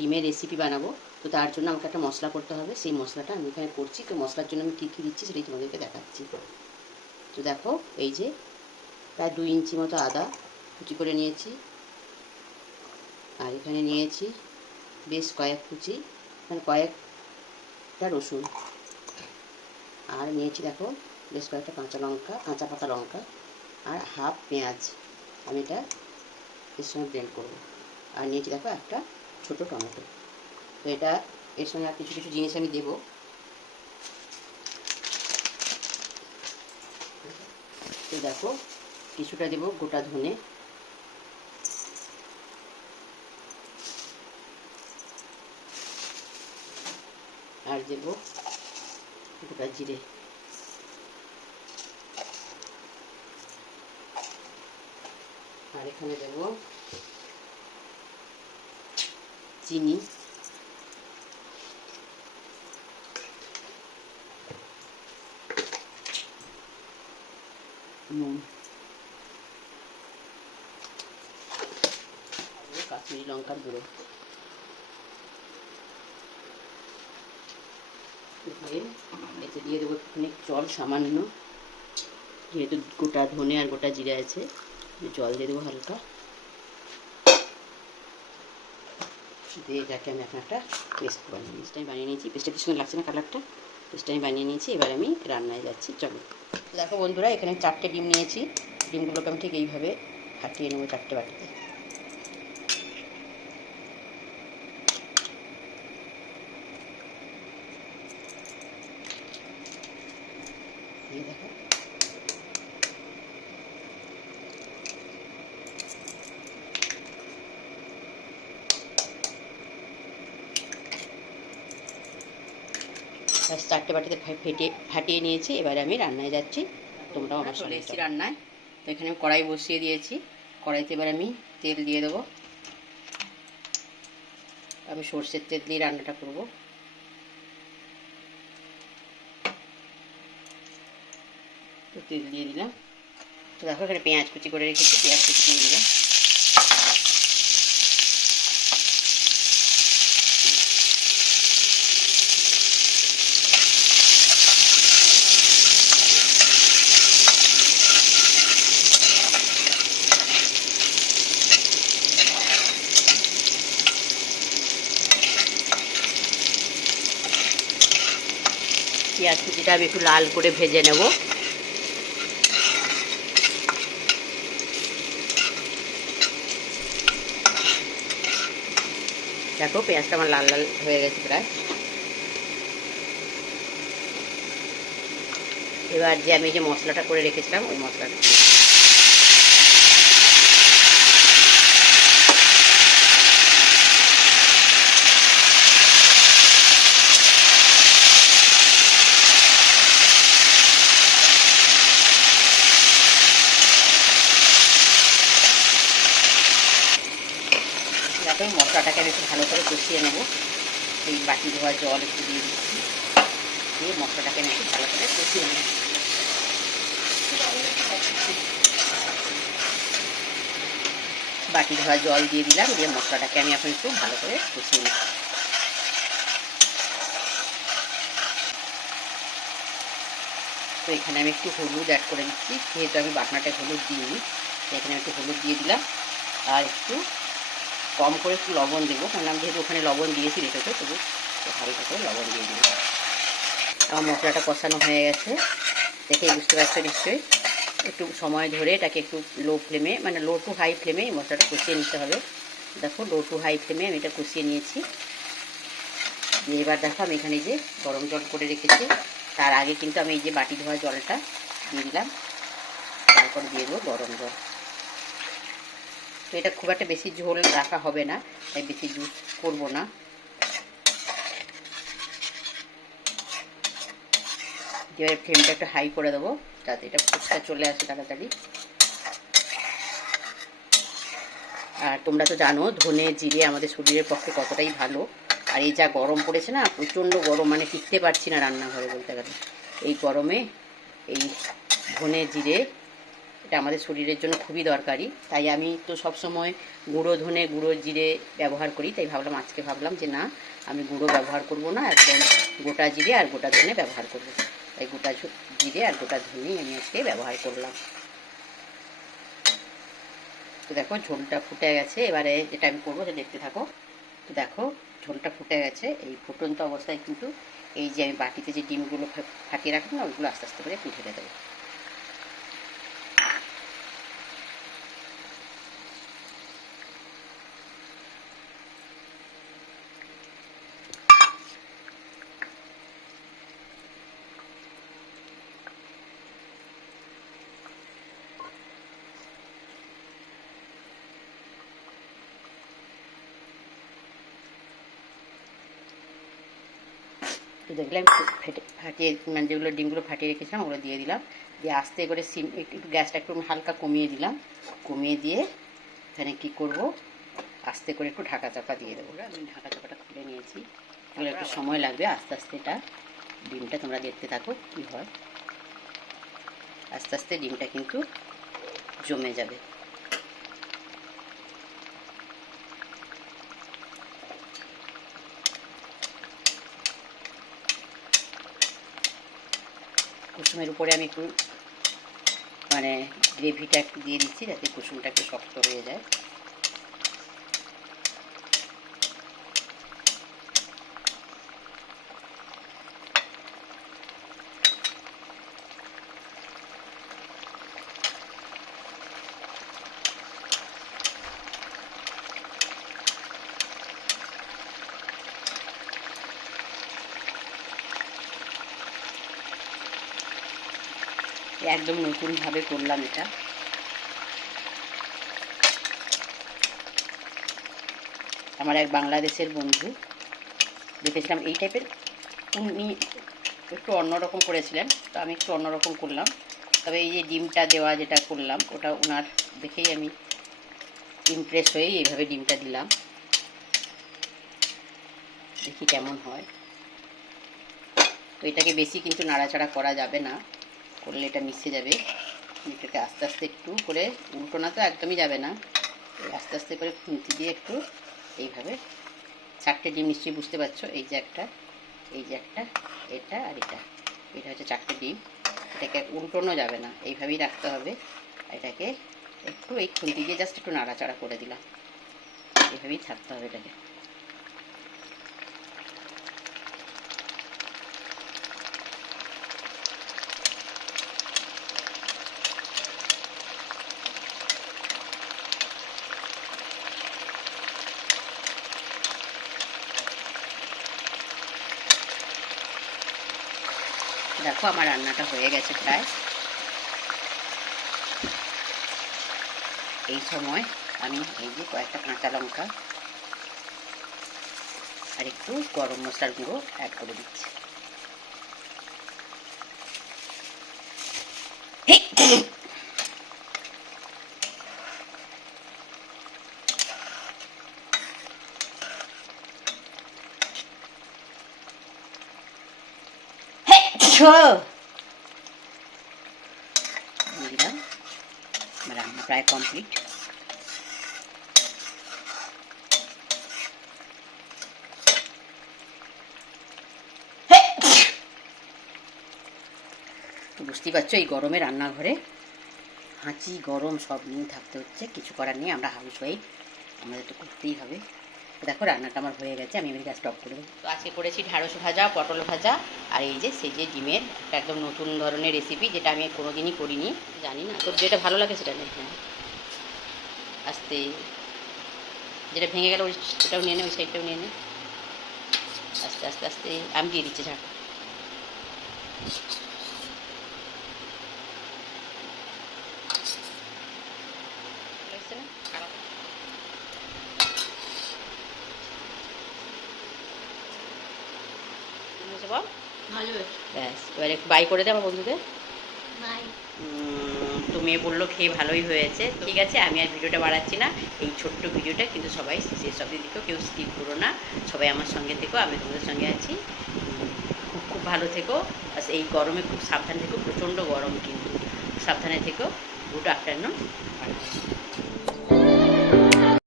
ডিমের রেসিপি বানাবো। তো তার জন্য আমাকে একটা মশলা করতে হবে। সেই মশলাটা আমি এখানে করছি। তো মশলার জন্য আমি কী কী দিচ্ছি সেটাই তোমাদেরকে দেখাচ্ছি। তো দেখো, এই যে প্রায় দুই ইঞ্চি মতো আদা কুচি করে নিয়েছি। আর এখানে নিয়েছি বেশ কয়েক কুচি মানে কয়েকটা রসুন। আর নিয়েছি দেখো, বেশ কয়েকটা কাঁচা লঙ্কা, কাঁচা পাতা লঙ্কা আর হাফ পেঁয়াজ। আমি এটা এর সঙ্গে ব্লেন্ড করব। আর নিয়েছি দেখো একটা ছোট টমেটো। তো এটা, এর সঙ্গে আর কিছু কিছু জিনিস আমি দেবো। তো দেখো, কিছুটা দেবো গোটা ধনে। আর দেবো গোটা জিরে। আর এখানে দেবো চিনি নুন কাশ্মীরি লঙ্কার গুঁড়ো দিয়ে এতে দিয়ে দেবো একটুখানি জল সামান্য। যেহেতু গোটা ধনে আর গোটা জিরে আছে, জল দিয়ে দেবো হালকা। দিয়ে এটাকে আমি এখন একটা পেস্ট বানিয়ে পেস্টটা আমি বানিয়ে নিয়েছি। পেস্টটা কিছু লাগছে না কালারটা পেস্টটা আমি বানিয়ে নিয়েছি। এবার আমি রান্নায় যাচ্ছি। চলো। দেখো বন্ধুরা, এখানে চারটে ডিম নিয়েছি। ডিমগুলোকে আমি ঠিক এইভাবে ফাটিয়ে নেব চারটে বাটিতে দিয়ে দেখো ব্যাস চারটে বাটিতে ফেটে ফাটিয়ে নিয়েছি এবারে আমি রান্নায় যাচ্ছি তোমরাও আমার চলে এসেছি রান্নায়। তো এখানে আমি কড়াই বসিয়ে দিয়েছি কড়াইতে এবার আমি তেল দিয়ে দেবো। আমি সর্ষের তেল দিয়ে রান্নাটা করব। তো তেল দিয়ে দিলাম। তো দেখো এখানে পেঁয়াজ কুচি করে রেখেছি পেঁয়াজ কুচি দিয়ে দিলাম। পেঁয়াজ কুচিটা আমি একটু লাল করে ভেজে নেব। দেখো পেঁয়াজটা আমার লাল লাল হয়ে গেছে প্রায়। এবার যে আমি যে মশলাটা করে রেখেছিলাম, ওই মশলাটা দিয়ে মশলাটাকে আমি একটু ভালো করে কষিয়ে নেব। এই বাটি ধোয়া জল একটু দিয়ে দিচ্ছি। দিয়ে মশলাটাকে আমি একটু ভালো করে কষিয়ে নেব। বাটি ধোয়া জল দিয়ে দিলাম, দিয়ে মশলাটাকে আমি এখন একটু ভালো করে কষিয়ে নিচ্ছি তো এখানে আমি একটু হলুদ অ্যাড করে দিচ্ছি। যেহেতু আমি বাটনাটা হলুদ দিইনি এখানে একটু হলুদ দিয়ে দিলাম। আর একটু কম করে একটু লবণ দেবো, কারণ আমি যেহেতু ওখানে লবণ দিয়েছি রেখেছে, তবু হালকা করে লবণ দিয়ে দেবো আমার মশলাটা কষানো হয়ে গেছে, দেখেই বুঝতে পারছ নিশ্চয়ই। একটু সময় ধরে এটাকে একটু লো ফ্লেমে মানে লো টু হাই ফ্লেমে এই মশলাটা কষিয়ে নিতে হবে। দেখো লো টু হাই ফ্লেমে আমি এটা কষিয়ে নিয়েছি। এবার দেখো আমি এখানে যে গরম জল করে রেখেছি, তার আগে কিন্তু আমি এই যে বাটি ধোয়া জলটা দিয়ে দিলাম। তারপর দিয়ে দেবো গরম জল। তো এটা খুব একটা বেশি ঝোল রাখা হবে না, তাই বেশি জুস করব না। এবার ফ্লেমটা একটু হাই করে দেবো, যাতে এটা ফুটটা চলে আসে তাড়াতাড়ি। আর তোমরা তো জানো, ধনে জিরে আমাদের শরীরের পক্ষে কতটাই ভালো। আর এই যা গরম পড়েছে না, প্রচণ্ড গরম মানে টিকতে পারছি না রান্নাঘরে বলতে গেলে। এই গরমে এই ধনে জিরে এটা আমাদের শরীরের জন্য খুবই দরকারি। তাই আমি তো সবসময় গুঁড়ো ধনে, গুঁড়ো জিরে ব্যবহার করি। তাই ভাবলাম, আজকে ভাবলাম যে না, আমি গুঁড়ো ব্যবহার করব না, একদম গোটা জিরে আর গোটা ধনে ব্যবহার করব। তাই গোটা জিরে আর গোটা ধনেই আমি আজকে ব্যবহার করলাম। তো দেখো, ঝোলটা ফুটে গেছে। এবারে যেটা আমি করব সেটা দেখতে থাকো। তো দেখো, ঝোলটা ফুটে গেছে। এই ফুটন্ত অবস্থায় কিন্তু এই যে আমি বাটিতে যে ডিমগুলো ফাটিয়ে রাখব না ওইগুলো আস্তে আস্তে করে ঢেলে দেবো। তো দেখলাম ফেটে, ফাটিয়ে মানে যেগুলো ডিমগুলো ফাটিয়ে রেখেছিলাম ওগুলো দিয়ে দিলাম। দিয়ে আস্তে করে সিম একটু গ্যাসটা একটু হালকা কমিয়ে দিলাম। কমিয়ে দিয়ে এখানে কি করব? আস্তে করে একটু ঢাকা চাপা দিয়ে দেবো। আমি ঢাকা চাপাটা খুলে নিয়েছি। তাহলে একটু সময় লাগবে। আস্তে আস্তে এটা ডিমটা তোমরা দেখতে থাকো কী হয়। আস্তে আস্তে ডিমটা কিন্তু জমে যাবে। কুসুমের উপরে আমি একটু মানে গ্রেভিটা একটু দিয়ে দিচ্ছি যাতে কুসুমটা একটু শক্ত হয়ে যায়। একদম নতুনভাবে করলাম এটা। আমার এক বাংলাদেশের বন্ধু, দেখেছিলাম এই টাইপের উনি একটু অন্যরকম করেছিলেন, তো আমি একটু অন্যরকম করলাম। তবে এই যে ডিমটা দেওয়া যেটা করলাম, ওটা ওনার দেখেই আমি ইমপ্রেস হয়েই এইভাবে ডিমটা দিলাম। দেখি কেমন হয়। তো এটাকে বেশি কিন্তু নাড়াচাড়া করা যাবে না। করলে এটা মিশে যাবে। এটাকে আস্তে আস্তে একটু করে উল্টো না তো একদমই যাবে না। আস্তে আস্তে করে খুন্তি দিয়ে একটু এইভাবে চারটে ডিম নিশ্চয়ই বুঝতে পারছ? এই যে একটা, এই যে একটা, এটা আর এটা। এটা হচ্ছে চারটে ডিম। এটাকে উল্টোনো যাবে না। এইভাবেই রাখতে হবে। এটাকে একটু এই খুন্তি দিয়ে জাস্ট একটু নাড়াচাড়া করে দিলাম। এইভাবেই থাকতে হবে এটাকে। দেখো আমার রান্নাটা হয়ে গেছে প্রায়। এই সময় আমি এই যে কয়েকটা কাঁচা লঙ্কা আর একটু গরম মশলার গুঁড়ো অ্যাড করে দিচ্ছি দিয়ে দিলাম আমার রান্না প্রায় কমপ্লিট বুঝতেই পারছ এই গরমে রান্নাঘরে হাঁচি গরম সব নিয়ে থাকতে হচ্ছে কিছু করার নেই আমরা হাউস ওয়াইফ আমাদের তো করতেই হবে। দেখো, রান্নাটা আমার হয়ে গেছে, আমি এবার গ্যাস স্টপ করে তো আজকে করেছি ঢ্যাঁড়স ভাজা, পটল ভাজা, আর এই যে সেজে ডিমের একটা একদম নতুন ধরনের রেসিপি যেটা আমি কোনো দিনই করিনি, জানি না। তোর যেটা ভালো লাগে সেটা নেই হ্যাঁ আস্তে। যেটা ভেঙে গেল, ওই সেটাও নিয়ে নে, ওই সাইডটাও নিয়ে নে। আস্তে আস্তে আস্তে। আমি দিয়ে দিচ্ছি, ঝাঁক লাগছে না? খারাপ। কেমন হয়েছে বল? ভালো ব্যাস এবার একটু বাই করে দে আমার বন্ধুদের। তো মেয়ে বলল খেয়ে ভালোই হয়েছে। ঠিক আছে আমি আর ভিডিওটা বাড়াচ্ছি না। এই ছোট্ট ভিডিওটা কিন্তু সবাই শেষ অব্দি দেখো কেউ স্কিপ করো না। সবাই আমার সঙ্গে থেকো আমি তোমাদের সঙ্গে আছি। খুব খুব ভালো থেকো। আর এই গরমে খুব সাবধানে থেকো প্রচণ্ড গরম কিন্তু। সাবধানে থেকো। Good afternoon